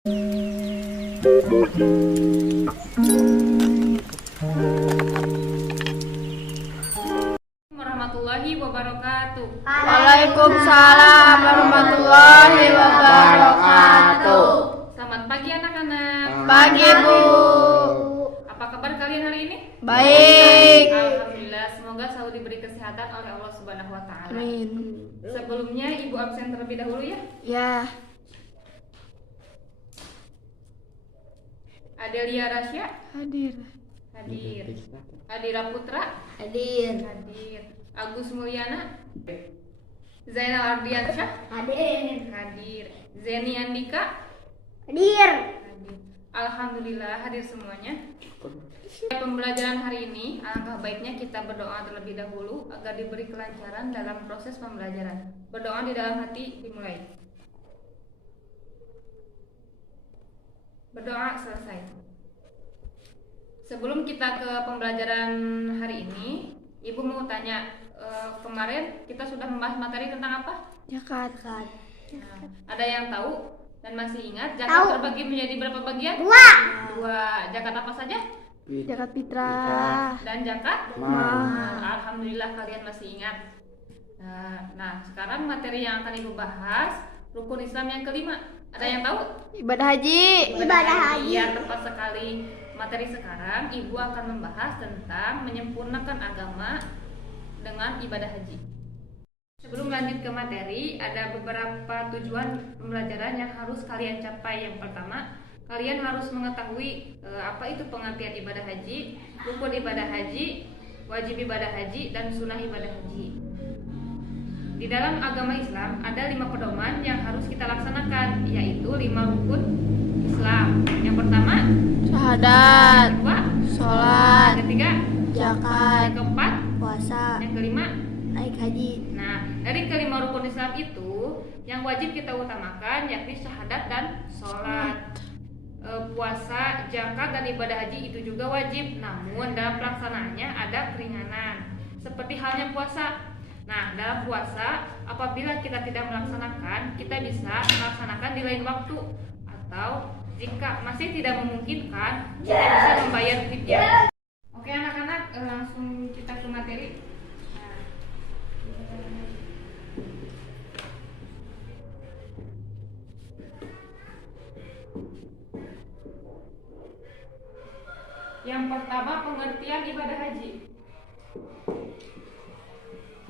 Warahmatullahi wabarakatuh. Waalaikumsalam warahmatullahi wabarakatuh. Selamat pagi anak-anak. Pagi Bu. Apa kabar kalian hari ini? Baik. Alhamdulillah, semoga selalu diberi kesehatan oleh Allah Subhanahu wa taala. Amin. Sebelumnya Ibu absen terlebih dahulu ya. Ya. Adelia Rasya Hadir. hadir. Adira Putra Hadir. hadir. Agus Mulyana, Zainal Ardiansyah Hadir. hadir. Zeni Andika Hadir. hadir. Alhamdulillah hadir semuanya. Pembelajaran hari ini, alangkah baiknya kita berdoa terlebih dahulu agar diberi kelancaran dalam proses pembelajaran. Berdoa di dalam hati dimulai. Berdoa selesai. Sebelum kita ke pembelajaran hari ini, Ibu mau tanya, kemarin kita sudah membahas materi tentang apa? Zakat. Nah, ada yang tahu dan masih ingat zakat Tahu. terbagi menjadi berapa bagian? Dua. Zakat apa saja? Zakat fitrah. Dan zakat Mal. Alhamdulillah kalian masih ingat. Nah, sekarang materi yang akan Ibu bahas rukun Islam yang kelima. Ada yang tahu? Ibadah haji. Ya, tepat sekali. Materi sekarang Ibu akan membahas tentang menyempurnakan agama dengan ibadah haji. Sebelum lanjut ke materi, ada beberapa tujuan pembelajaran yang harus kalian capai. Yang pertama, kalian harus mengetahui apa itu pengertian ibadah haji, rukun ibadah haji, wajib ibadah haji, dan sunnah ibadah haji. Di dalam agama Islam ada 5 pedoman yang harus kita laksanakan, yaitu 5 rukun Islam. Yang pertama, Syahadat. yang kedua, Sholat. yang ketiga, Zakat. yang keempat, Puasa. yang kelima. Naik haji. Nah, dari kelima rukun Islam itu, yang wajib kita utamakan yakni syahadat dan sholat. Puasa, zakat, dan ibadah haji itu juga wajib. Namun dalam pelaksanaannya ada keringanan, seperti halnya puasa. Nah, dalam puasa, apabila kita tidak melaksanakan, kita bisa melaksanakan di lain waktu, atau jika masih tidak memungkinkan, kita bisa membayar fidyah. Oke anak-anak, langsung kita ke materi. Yang pertama, pengertian ibadah haji.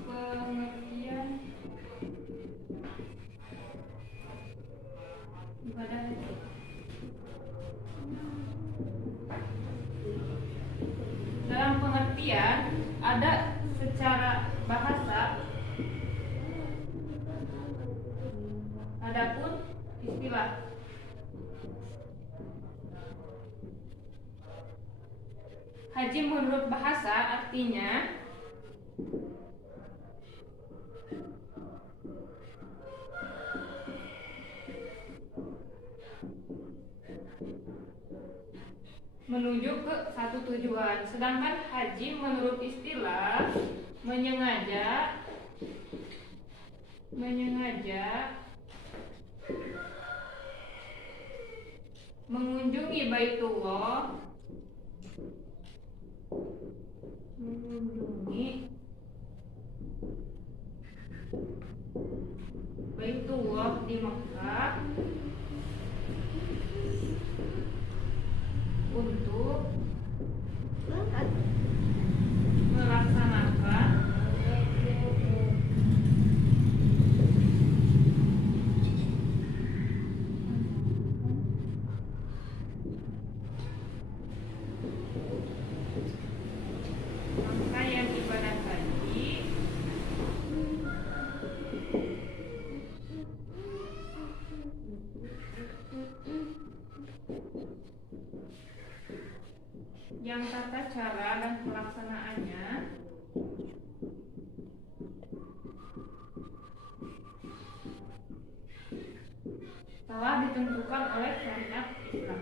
Pengertian ibadah haji. Dalam pengertian ada secara bahasa, adapun istilah. Haji menurut bahasa artinya menuju ke satu tujuan. Sedangkan haji menurut istilah menyengaja mengunjungi Baitullah, di Makkah untuk melaksanakan rangkaian ibadah haji yang tata cara dan pelaksanaannya telah ditentukan oleh syariat Islam.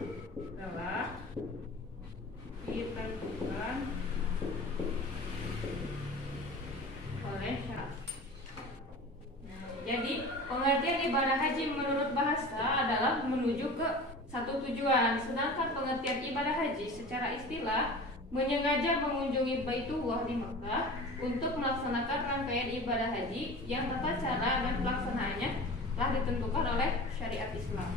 Jadi pengertian ibadah haji menurut bahasa adalah menuju ke satu tujuan. Sedangkan pengertian ibadah haji secara istilah menyengaja mengunjungi Baitullah di Mekah untuk melaksanakan rangkaian ibadah haji yang tata cara dan pelaksanaannya telah ditentukan oleh syariat Islam.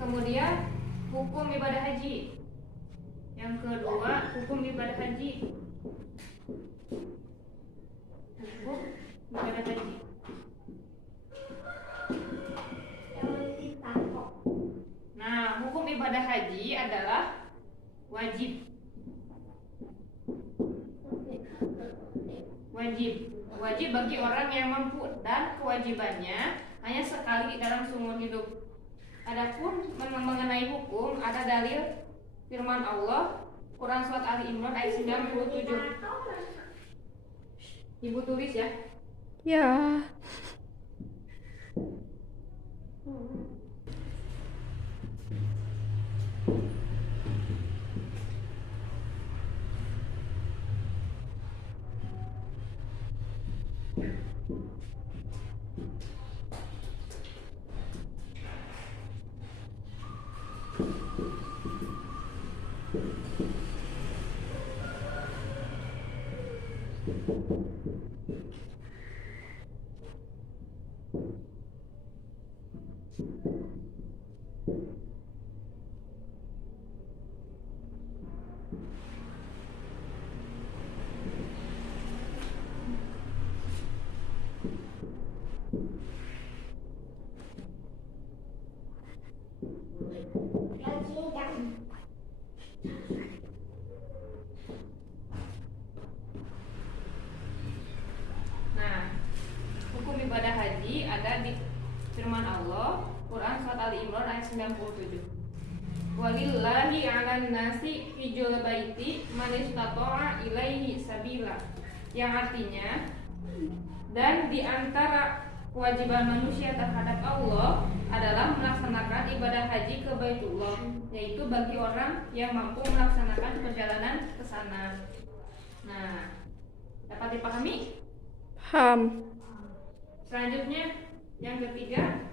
Kemudian hukum ibadah haji. Yang kedua, hukum ibadah haji. Hukum ibadah haji. Nah, hukum ibadah haji adalah wajib. Wajib bagi orang yang mampu dan kewajibannya hanya sekali dalam seumur hidup. Adapun mengenai hukum ada dalil firman Allah Quran surat Ali Imran ayat 97. Ibu tulis ya. Ya. Nah, hukum ibadah haji ada di firman Allah Quran surat Ali Imran ayat 97. Walillahi 'alan nasi hijjul baiti man istata'a ilaihi sabila. Yang artinya, dan di antara kewajiban manusia terhadap Allah adalah melaksanakan ibadah haji ke Baitullah, yaitu bagi orang yang mampu melaksanakan perjalanan ke sana. Nah, dapat dipahami? Paham. Selanjutnya, yang ketiga,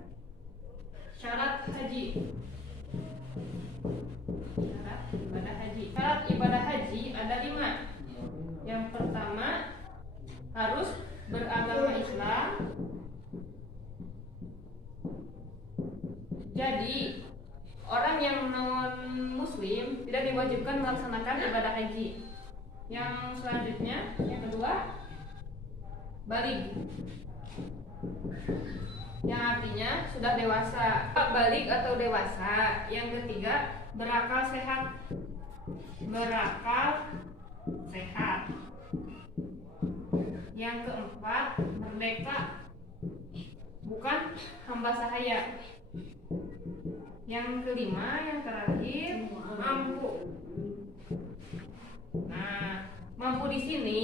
syarat haji. Syarat ibadah haji. Syarat ibadah haji ada 5. Yang pertama, harus beragama Islam. Jadi, orang yang non muslim tidak diwajibkan melaksanakan ibadah haji. Yang selanjutnya, yang kedua, baligh. Yang artinya sudah dewasa. Baligh atau dewasa. Yang ketiga, berakal sehat. Berakal sehat. Yang keempat, merdeka, bukan hamba sahaya. Yang kelima, yang terakhir, mampu. Nah, mampu di sini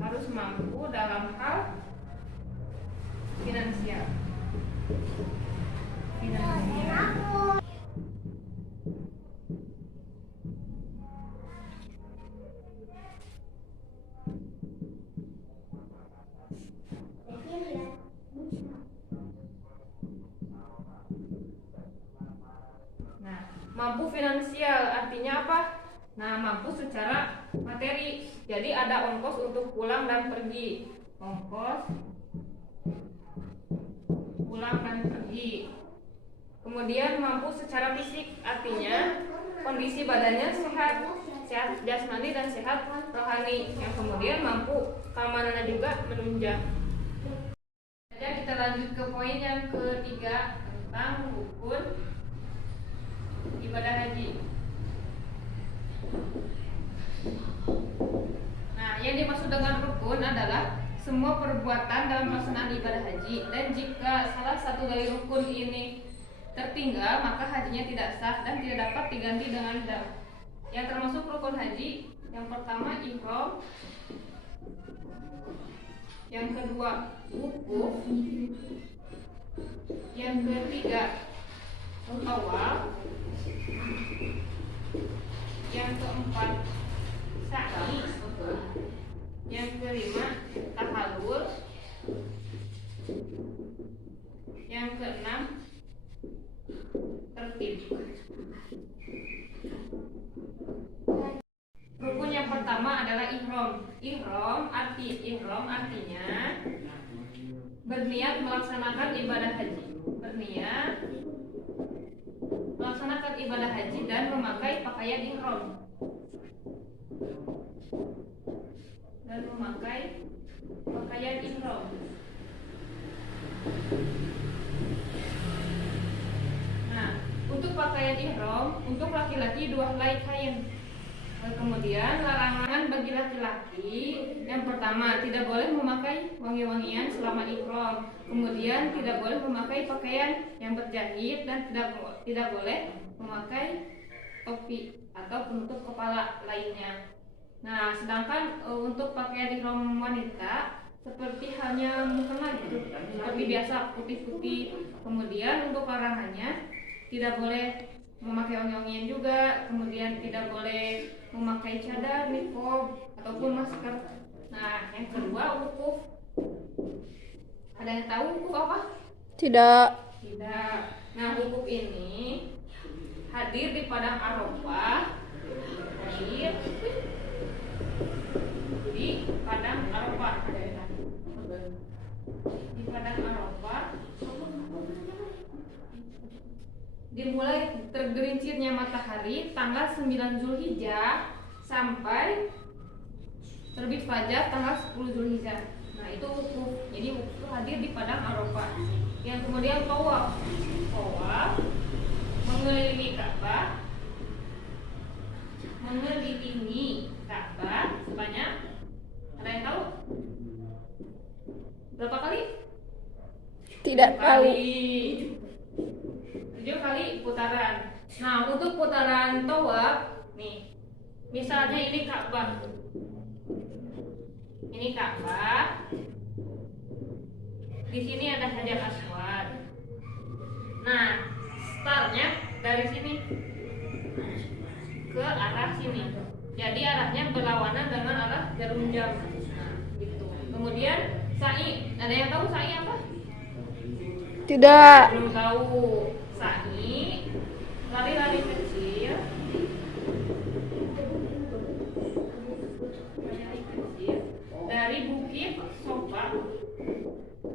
harus mampu dalam hal finansial. Nah, mampu finansial artinya apa? Nah, mampu secara materi. Jadi ada ongkos untuk pulang dan pergi. Ongkos pulang dan pergi. Kemudian mampu secara fisik, artinya kondisi badannya sehat, sehat jasmani dan sehat rohani. Yang kemudian mampu keamanannya juga menunjang. Jadi kita lanjut ke poin yang ketiga tentang rukun ibadah haji. Nah, yang dimaksud dengan rukun adalah semua perbuatan dalam pelaksanaan ibadah haji, dan jika salah satu dari rukun ini tertinggal, maka hajinya tidak sah dan tidak dapat diganti dengan dam. Yang termasuk rukun haji, yang pertama ihram, yang kedua wukuf, yang ketiga tawaf, yang keempat sa'i, yang kelima tahallul, yang keenam Ihram artinya berniat melaksanakan ibadah haji. Berniat melaksanakan ibadah haji dan memakai pakaian ihram. Nah, untuk pakaian ihram untuk laki-laki 2 helai kain. Kemudian larangan bagi laki-laki yang pertama tidak boleh memakai wangi-wangian selama ihram. Kemudian tidak boleh memakai pakaian yang berjahit dan tidak boleh memakai topi atau penutup kepala lainnya. Nah, sedangkan untuk pakaian ihram wanita seperti halnya mukena gitu, seperti biasa putih-putih. Kemudian untuk larangannya tidak boleh memakai wangi-wangian juga, kemudian tidak boleh memakai cadar, niqab ataupun masker. Nah, yang kedua wukuf. Ada yang tahu wukuf apa? Tidak. Tidak. Nah, wukuf ini hadir di padang Arafah. Di padang Arafah. Di padang Arafah dimulai tergelincirnya matahari tanggal 9 Zulhijjah sampai terbit fajar tanggal 10 Zulhijjah. Nah, itu wukuf. Jadi wukuf itu hadir di padang Arafah. Yang kemudian tawaf. Tawaf mengelilingi Ka'bah. Sebanyak, ada yang tahu? Berapa kali? Tidak tahu. 7 kali putaran. Nah, untuk putaran tawaf nih, misalnya ini Ka'bah. Ini Ka'bah. Di sini ada Hajar Aswad. Nah, startnya dari sini ke arah sini. Jadi arahnya berlawanan dengan arah jarum jam. Nah, gitu. Kemudian sa'i. Ada yang tahu sa'i apa? Tidak. Belum tahu. Sa'i lari-lari kecil. Dari bukit Sofa.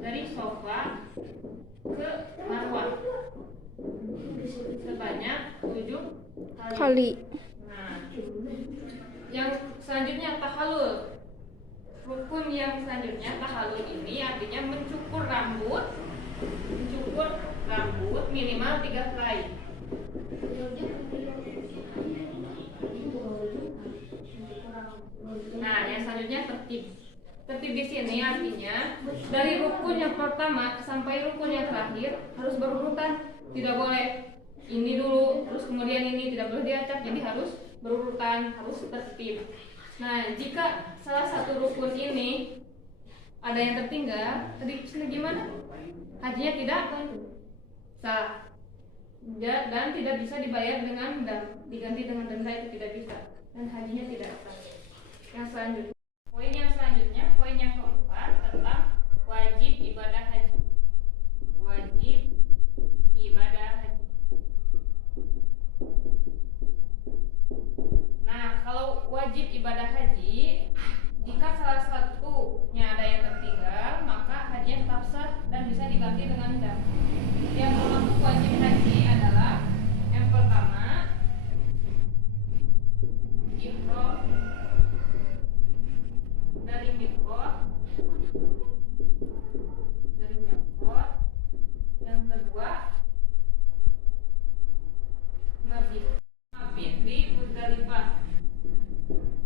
Dari Sofa ke Marwah. Sebanyak 7 kali. Nah, yang selanjutnya tahallul. Rukun yang selanjutnya tahallul ini artinya mencukur rambut minimal 3 helai. Nah, yang selanjutnya tertib di sini artinya dari rukun yang pertama sampai rukun yang terakhir harus berurutan. Tidak boleh ini dulu terus kemudian ini, tidak boleh diacak. Jadi harus berurutan, harus tertib. Nah, jika salah satu rukun ini ada yang tertinggal, tadi gimana? Hajinya tidak sah dan tidak bisa dibayar dengan diganti dengan denda, itu tidak bisa, dan hajinya tidak sah. Yang selanjutnya, poin yang keempat tentang wajib ibadah haji. Wajib ibadah haji. Nah, kalau wajib ibadah haji, jika salah satunya ada yang tertinggal, maka hajinya tetap sah dan bisa diganti dengan dam. Yang termasuk wajib haji adalah yang pertama, ihram dari miqat. Yang kedua, mabit di Muzdalifah.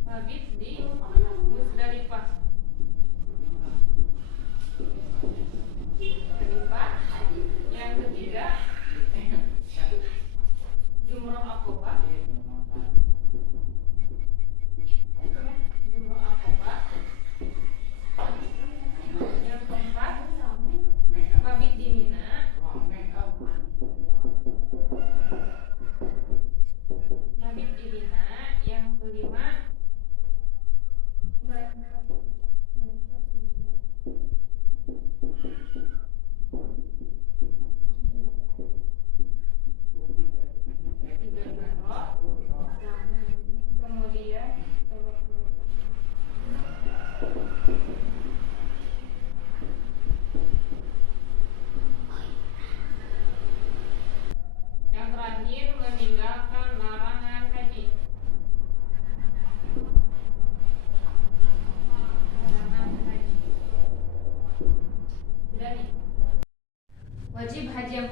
Mabit di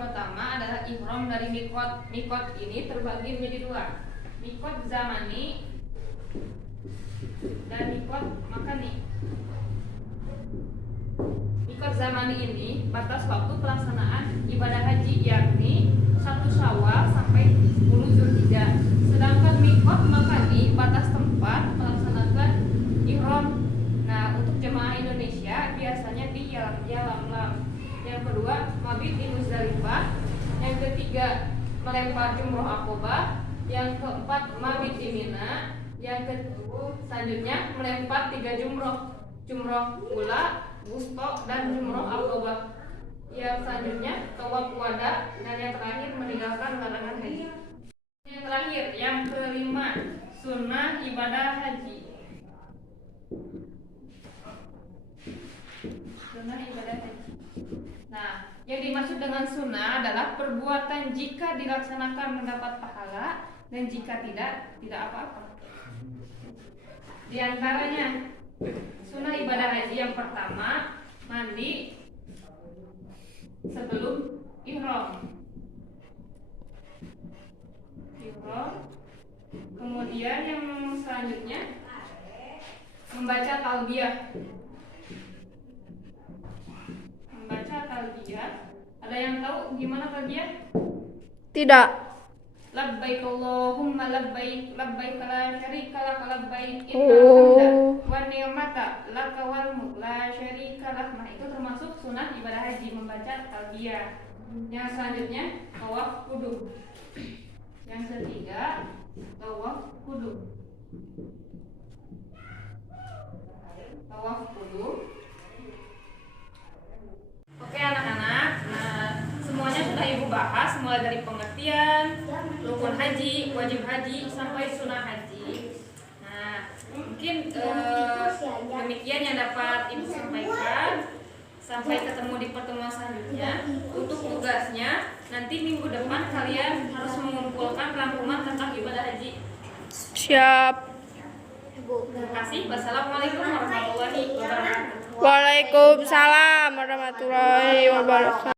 pertama adalah ihram dari mikot. Mikot ini terbagi menjadi dua, mikot zamani dan mikot makani. Mikot zamani ini batas waktu pelaksanaan ibadah haji, yakni 1 Syawal sampai 10 Zulhijjah. Sedangkan mikot makani batas tempat melaksanakan ihram. Nah, untuk jemaah Indonesia biasanya di Yalamlam. Yang kedua, mabit di Muzdalifah. Yang ketiga, melempar jumroh Aqobah. Yang keempat, mabit di Mina. Yang selanjutnya melempar 3 jumroh, jumroh ula, wusta, dan jumroh Aqobah. Yang selanjutnya tawaf wada, dan yang terakhir meninggalkan larangan haji. Yang terakhir, yang kelima, sunnah ibadah haji. Sunnah ibadah haji. Nah, yang dimaksud dengan sunnah adalah perbuatan jika dilaksanakan mendapat pahala, dan jika tidak apa-apa. Di antaranya sunnah ibadah haji yang pertama, mandi sebelum ihram. Kemudian yang selanjutnya membaca talbiyah. Ada yang tahu gimana talbiyah? Tidak. Labbaik Allahumma labbaik, labbaik la syarika lak, labbaik innal hamda wan ni'mata laka wal mulk la syarika lak. Nah, itu termasuk sunnah ibadah haji, membaca talbiyah. Yang selanjutnya tawaf qudum. Yang ketiga tawaf qudum. Tawaf qudum. Oke anak-anak, nah semuanya sudah ibu bahas mulai dari pengertian, rukun haji, wajib haji, sampai sunnah haji. Nah mungkin demikian yang dapat ibu sampaikan. Sampai ketemu di pertemuan selanjutnya. Untuk tugasnya nanti minggu depan kalian harus mengumpulkan rangkuman tentang ibadah haji. Siap. Terima kasih. Wassalamualaikum warahmatullahi wabarakatuh. Waalaikumsalam warahmatullahi wabarakatuh.